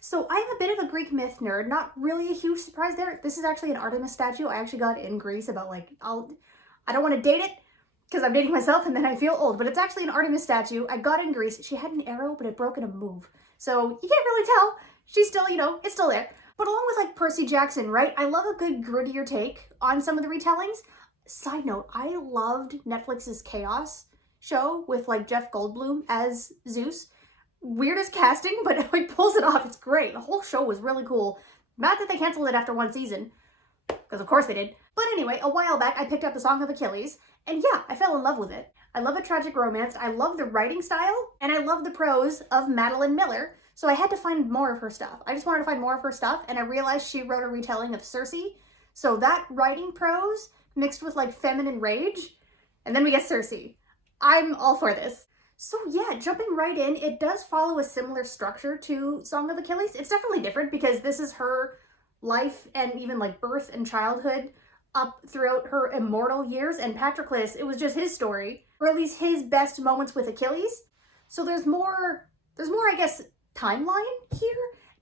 So I'm a bit of a Greek myth nerd, not really a huge surprise there. This is actually an Artemis statue. I actually got it in Greece about like, I don't want to date it because I'm dating myself and then I feel old, but it's actually an Artemis statue. I got it in Greece. She had an arrow, but it broke in a move. So you can't really tell. She's still, it's still there. But along with like Percy Jackson, right? I love a good grittier take on some of the retellings. Side note, I loved Netflix's Chaos show with like Jeff Goldblum as Zeus. Weirdest casting, but it like pulls it off. It's great. The whole show was really cool. Mad that they canceled it after one season, because of course they did. But anyway, a while back I picked up The Song of Achilles, and yeah, I fell in love with it. I love a tragic romance, I love the writing style, and I love the prose of Madeline Miller, so I had to find more of her stuff. I just wanted to find more of her stuff, and I realized she wrote a retelling of Circe, so that writing prose mixed with like feminine rage, and then we get Circe. I'm all for this. So yeah, jumping right in, it does follow a similar structure to Song of Achilles. It's definitely different because this is her life and even like birth and childhood up throughout her immortal years, and Patroclus, it was just his story, or at least his best moments with Achilles. So there's more, I guess, timeline here,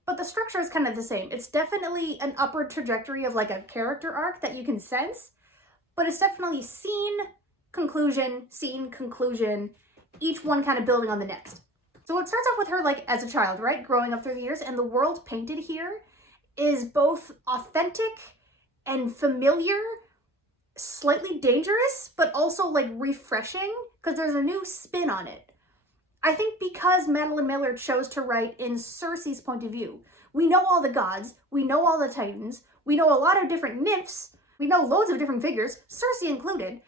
but the structure is kind of the same. It's definitely an upward trajectory of like a character arc that you can sense, but it's definitely scene, conclusion, each one kind of building on the next. So it starts off with her like as a child, right? Growing up through the years, and the world painted here is both authentic and familiar, slightly dangerous, but also like refreshing because there's a new spin on it. I think because Madeline Miller chose to write in Circe's point of view. We know all the gods, we know all the titans, we know a lot of different nymphs, we know loads of different figures, Circe included,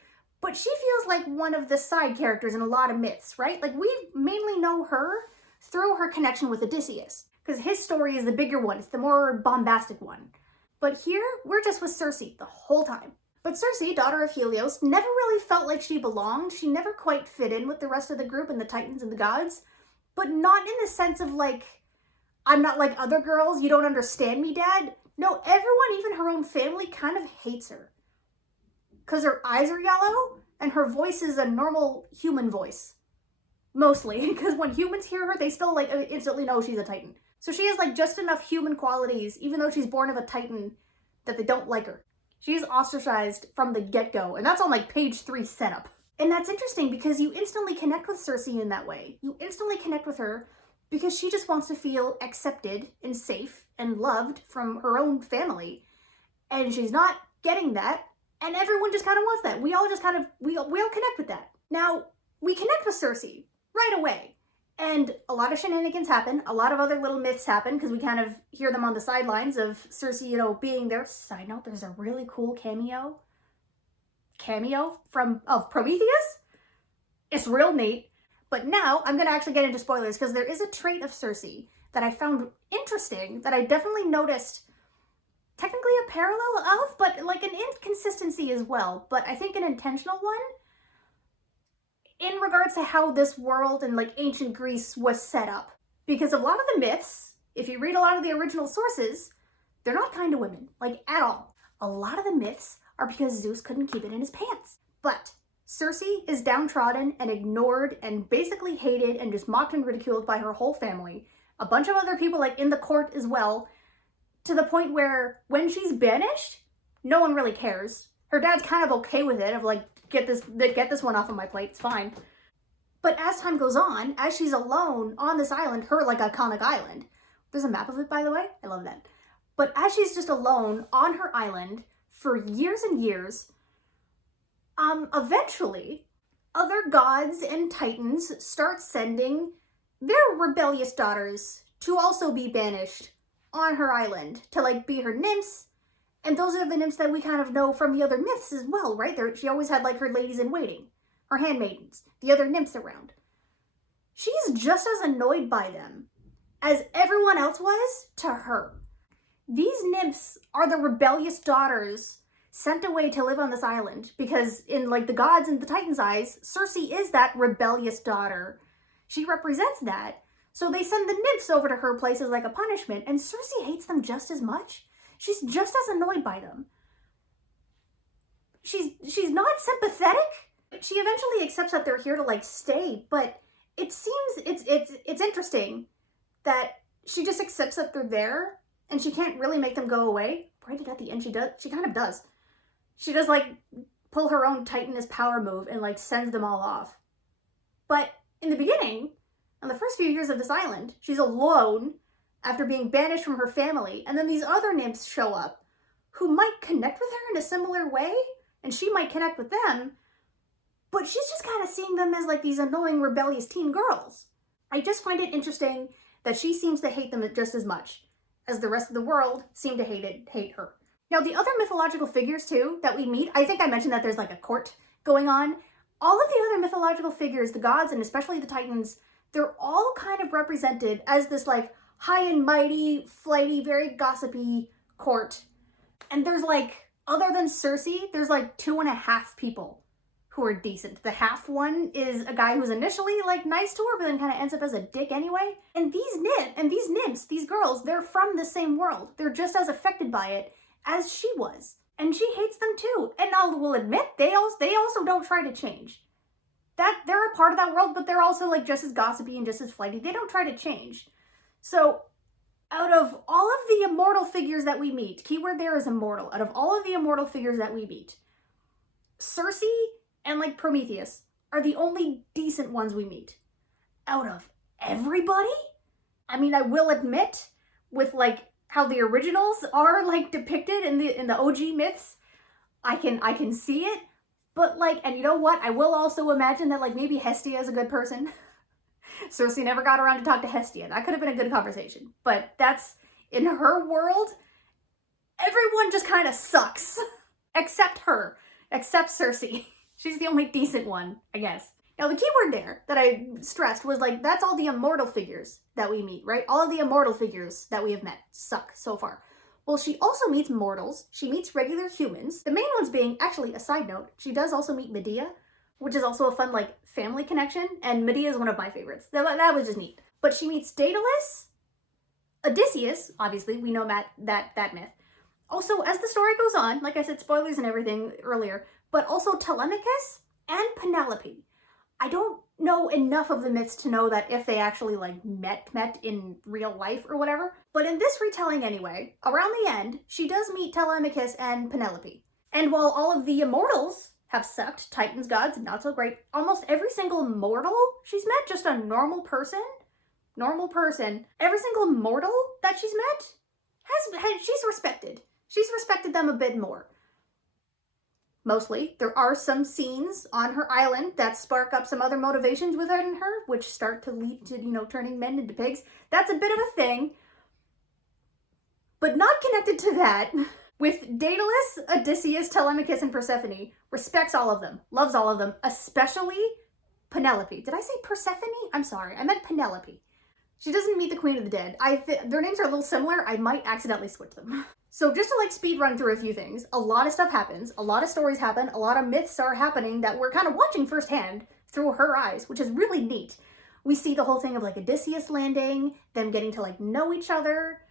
but she feels like one of the side characters in a lot of myths, right? Like we mainly know her through her connection with Odysseus, because his story is the bigger one, it's the more bombastic one. But here, we're just with Circe the whole time. But Circe, daughter of Helios, never really felt like she belonged. She never quite fit in with the rest of the group and the titans and the gods, but not in the sense of like, I'm not like other girls, you don't understand me, Dad. No, everyone, even her own family, kind of hates her. Because her eyes are yellow, and her voice is a normal human voice. Mostly, because when humans hear her, they still like instantly know she's a titan. So she has like just enough human qualities, even though she's born of a titan, that they don't like her. She's ostracized from the get-go, and that's on like page 3 setup. And that's interesting because you instantly connect with Circe in that way. You instantly connect with her because she just wants to feel accepted and safe and loved from her own family. And she's not getting that, and everyone just kind of wants that. We all just kind of, we all connect with that. Now, we connect with Circe right away. And a lot of shenanigans happen. A lot of other little myths happen because we kind of hear them on the sidelines of Circe, being there. Side note, there's a really cool cameo of Prometheus. It's real neat. But now I'm going to actually get into spoilers because there is a trait of Circe that I found interesting that I definitely noticed, technically a parallel of, but like an inconsistency as well. But I think an intentional one. In regards to how this world and like ancient Greece was set up. Because a lot of the myths, if you read a lot of the original sources, they're not kind to women, like at all. A lot of the myths are because Zeus couldn't keep it in his pants. But Circe is downtrodden and ignored and basically hated and just mocked and ridiculed by her whole family. A bunch of other people like in the court as well, to the point where when she's banished, no one really cares. Her dad's kind of okay with it, of like, get this one off of my plate, it's fine. But as time goes on, as she's alone on this island, her like iconic island, there's a map of it, by the way, I love that. But as she's just alone on her island for years and years, eventually other gods and titans start sending their rebellious daughters to also be banished on her island to like be her nymphs. And those are the nymphs that we kind of know from the other myths as well, right? She always had like her ladies in waiting, her handmaidens, the other nymphs around. She's just as annoyed by them as everyone else was to her. These nymphs are the rebellious daughters sent away to live on this island because in like the gods and the titans' eyes, Circe is that rebellious daughter. She represents that. So they send the nymphs over to her place as like a punishment, and Circe hates them just as much. She's just as annoyed by them. She's not sympathetic. She eventually accepts that they're here to like stay, but it seems it's interesting that she just accepts that they're there, and she can't really make them go away. Right at the end, she kind of does. She does, like, pull her own Titaness power move and, like, sends them all off. But in the beginning, in the first few years of this island, she's alone after being banished from her family, and then these other nymphs show up who might connect with her in a similar way, and she might connect with them, but she's just kind of seeing them as, like, these annoying, rebellious teen girls. I just find it interesting that she seems to hate them just as much as the rest of the world seem to hate her. Now, the other mythological figures, too, that we meet, I think I mentioned that there's, like, a court going on. All of the other mythological figures, the gods, and especially the Titans, they're all kind of represented as this, like, high and mighty, flighty, very gossipy court. And there's, like, other than Circe, there's, like, 2.5 people who are decent. The half one is a guy who's initially, like, nice to her, but then kind of ends up as a dick anyway. And these nymphs, these girls, they're from the same world. They're just as affected by it as she was. And she hates them too. And I will admit, they also don't try to change. That they're a part of that world, but they're also, like, just as gossipy and just as flighty. They don't try to change. So, out of all of the immortal figures that we meet, keyword there is immortal, out of all of the immortal figures that we meet, Circe and, like, Prometheus are the only decent ones we meet. Out of everybody? I mean, I will admit, with, like, how the originals are, like, depicted in the OG myths, I can see it, but, like, and you know what? I will also imagine that, like, maybe Hestia is a good person. Circe never got around to talk to Hestia. That could have been a good conversation, but that's, in her world, everyone just kind of sucks. Except her. Except Circe. She's the only decent one, I guess. Now, the key word there that I stressed was, like, that's all the immortal figures that we meet, right? All of the immortal figures that we have met suck so far. Well, she also meets mortals. She meets regular humans. The main ones being, actually, a side note, she does also meet Medea, which is also a fun, like, family connection, and Medea is one of my favorites. That was just neat. But she meets Daedalus, Odysseus, obviously, we know that myth. Also, as the story goes on, like I said, spoilers and everything earlier, but also Telemachus and Penelope. I don't know enough of the myths to know that if they actually, like, met in real life or whatever, but in this retelling anyway, around the end, she does meet Telemachus and Penelope. And while all of the immortals have sucked, Titans, gods, not so great, almost every single mortal she's met, just a normal person, every single mortal that she's met, she's respected. She's respected them a bit more. Mostly. There are some scenes on her island that spark up some other motivations within her, which start to lead to, you know, turning men into pigs. That's a bit of a thing. But not connected to that, with Daedalus, Odysseus, Telemachus, and Persephone, respects all of them, loves all of them, especially Penelope. Did I say Persephone? I'm sorry, I meant Penelope. She doesn't meet the Queen of the Dead. Their names are a little similar. I might accidentally switch them. So just to, like, speed run through a few things, a lot of stuff happens, a lot of stories happen, a lot of myths are happening that we're kind of watching firsthand through her eyes, which is really neat. We see the whole thing of, like, Odysseus landing, them getting to, like, know each other,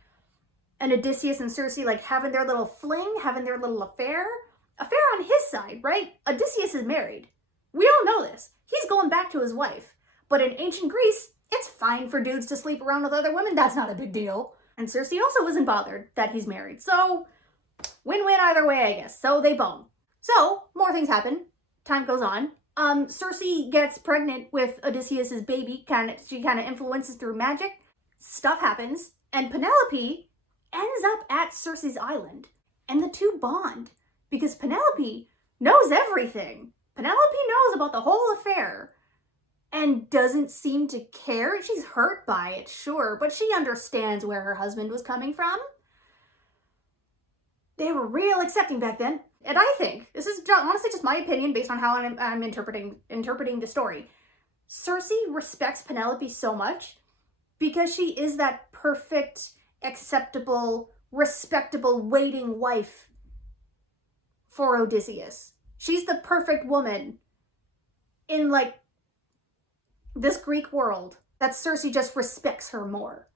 and Odysseus and Circe, like, having their little fling, having their little affair. Affair on his side, right? Odysseus is married. We all know this. He's going back to his wife. But in ancient Greece, it's fine for dudes to sleep around with other women. That's not a big deal. And Circe also isn't bothered that he's married. So, win-win either way, I guess. So they bone. So, more things happen. Time goes on. Circe gets pregnant with Odysseus's baby. She kind of influences through magic. Stuff happens. And Penelope ends up at Circe's island. And the two bond. Because Penelope knows everything. Penelope knows about the whole affair. And doesn't seem to care. She's hurt by it, sure, but she understands where her husband was coming from. They were real accepting back then. And I think, this is honestly just my opinion based on how I'm interpreting the story. Circe respects Penelope so much because she is that perfect, acceptable, respectable, waiting wife for Odysseus. She's the perfect woman in, like, this Greek world that Circe just respects her more.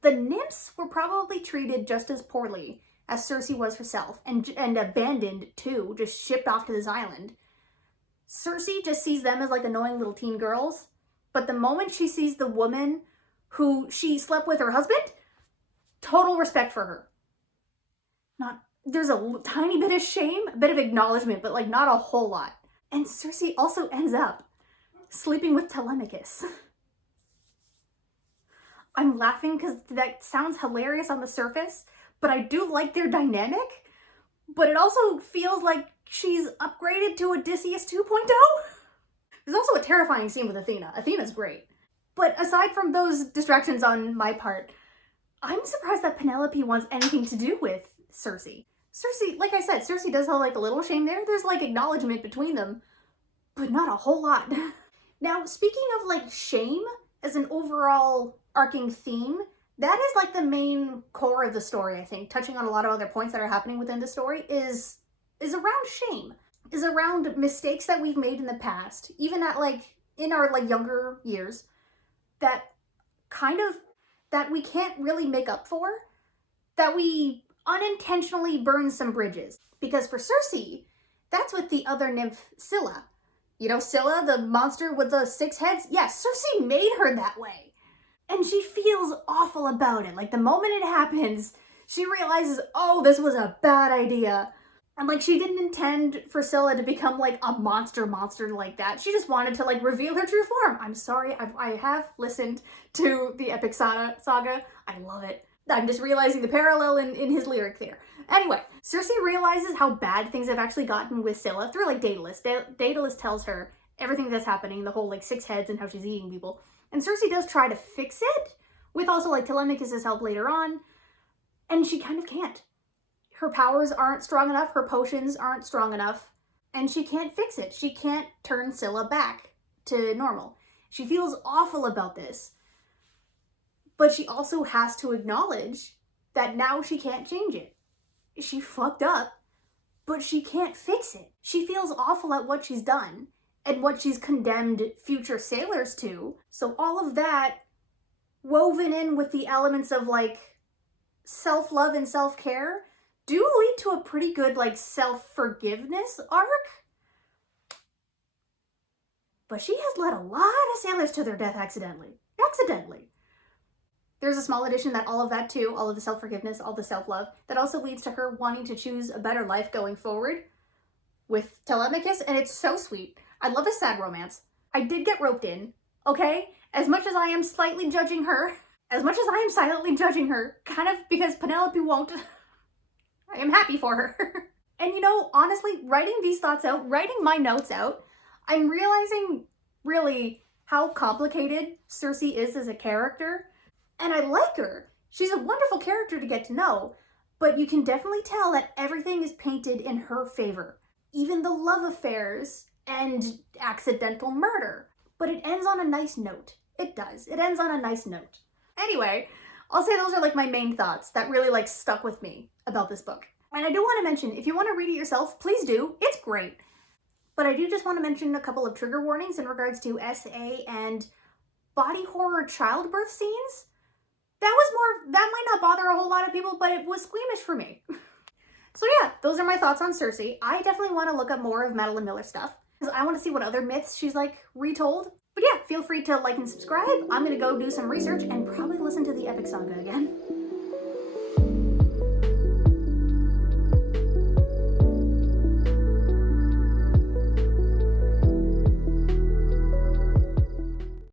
The nymphs were probably treated just as poorly as Circe was herself, and abandoned too, just shipped off to this island. Circe just sees them as, like, annoying little teen girls, but the moment she sees the woman who she slept with her husband, total respect for her. There's a tiny bit of shame, a bit of acknowledgement, but like not a whole lot. And Circe also ends up sleeping with Telemachus. I'm laughing because that sounds hilarious on the surface, but I do like their dynamic. But it also feels like she's upgraded to Odysseus 2.0. There's also a terrifying scene with Athena. Athena's great. But aside from those distractions on my part, I'm surprised that Penelope wants anything to do with Circe. Circe, like I said, Circe does have like a little shame there. There's like acknowledgement between them, but not a whole lot. Now, speaking of like shame as an overall arcing theme, that is like the main core of the story, I think. Touching on a lot of other points that are happening within the story is around shame, is around mistakes that we've made in the past, even at like in our like younger years, that we can't really make up for, that we unintentionally burn some bridges. Because for Circe, that's with the other nymph, Scylla. You know, Scylla, the monster with the 6 heads? Yes, Circe made her that way. And she feels awful about it. Like, the moment it happens, she realizes, oh, this was a bad idea. And, like, she didn't intend for Scylla to become, like, a monster like that. She just wanted to, like, reveal her true form. I'm sorry, I have listened to the Epic Saga. I love it. I'm just realizing the parallel in his lyric there. Anyway, Circe realizes how bad things have actually gotten with Scylla through, like, Daedalus. Daedalus tells her everything that's happening, the whole, like, 6 heads and how she's eating people. And Circe does try to fix it, with also, like, Telemachus' help later on. And she kind of can't. Her powers aren't strong enough, her potions aren't strong enough, and she can't fix it. She can't turn Scylla back to normal. She feels awful about this, but she also has to acknowledge that now she can't change it. She fucked up, but she can't fix it. She feels awful at what she's done and what she's condemned future sailors to. So all of that woven in with the elements of like self-love and self-care do lead to a pretty good like self-forgiveness arc. But she has led a lot of sailors to their death accidentally. There's a small addition that all of that too, all of the self-forgiveness, all the self-love, that also leads to her wanting to choose a better life going forward with Telemachus, and it's so sweet. I love a sad romance. I did get roped in, okay? As much as I am slightly judging her, as much as I am silently judging her, kind of because Penelope won't, I am happy for her. And you know, honestly, writing these thoughts out, writing my notes out, I'm realizing really how complicated Circe is as a character. And I like her. She's a wonderful character to get to know, but you can definitely tell that everything is painted in her favor. Even the love affairs and accidental murder. But it ends on a nice note. It does. It ends on a nice note. Anyway, I'll say those are like my main thoughts that really like stuck with me about this book. And I do want to mention, if you want to read it yourself, please do. It's great. But I do just want to mention a couple of trigger warnings in regards to SA and body horror childbirth scenes. That might not bother a whole lot of people, but it was squeamish for me. So yeah, those are my thoughts on Circe. I definitely want to look up more of Madeline Miller stuff, because I want to see what other myths she's like retold. But yeah, feel free to like and subscribe. I'm gonna go do some research and probably listen to the Epic Saga again.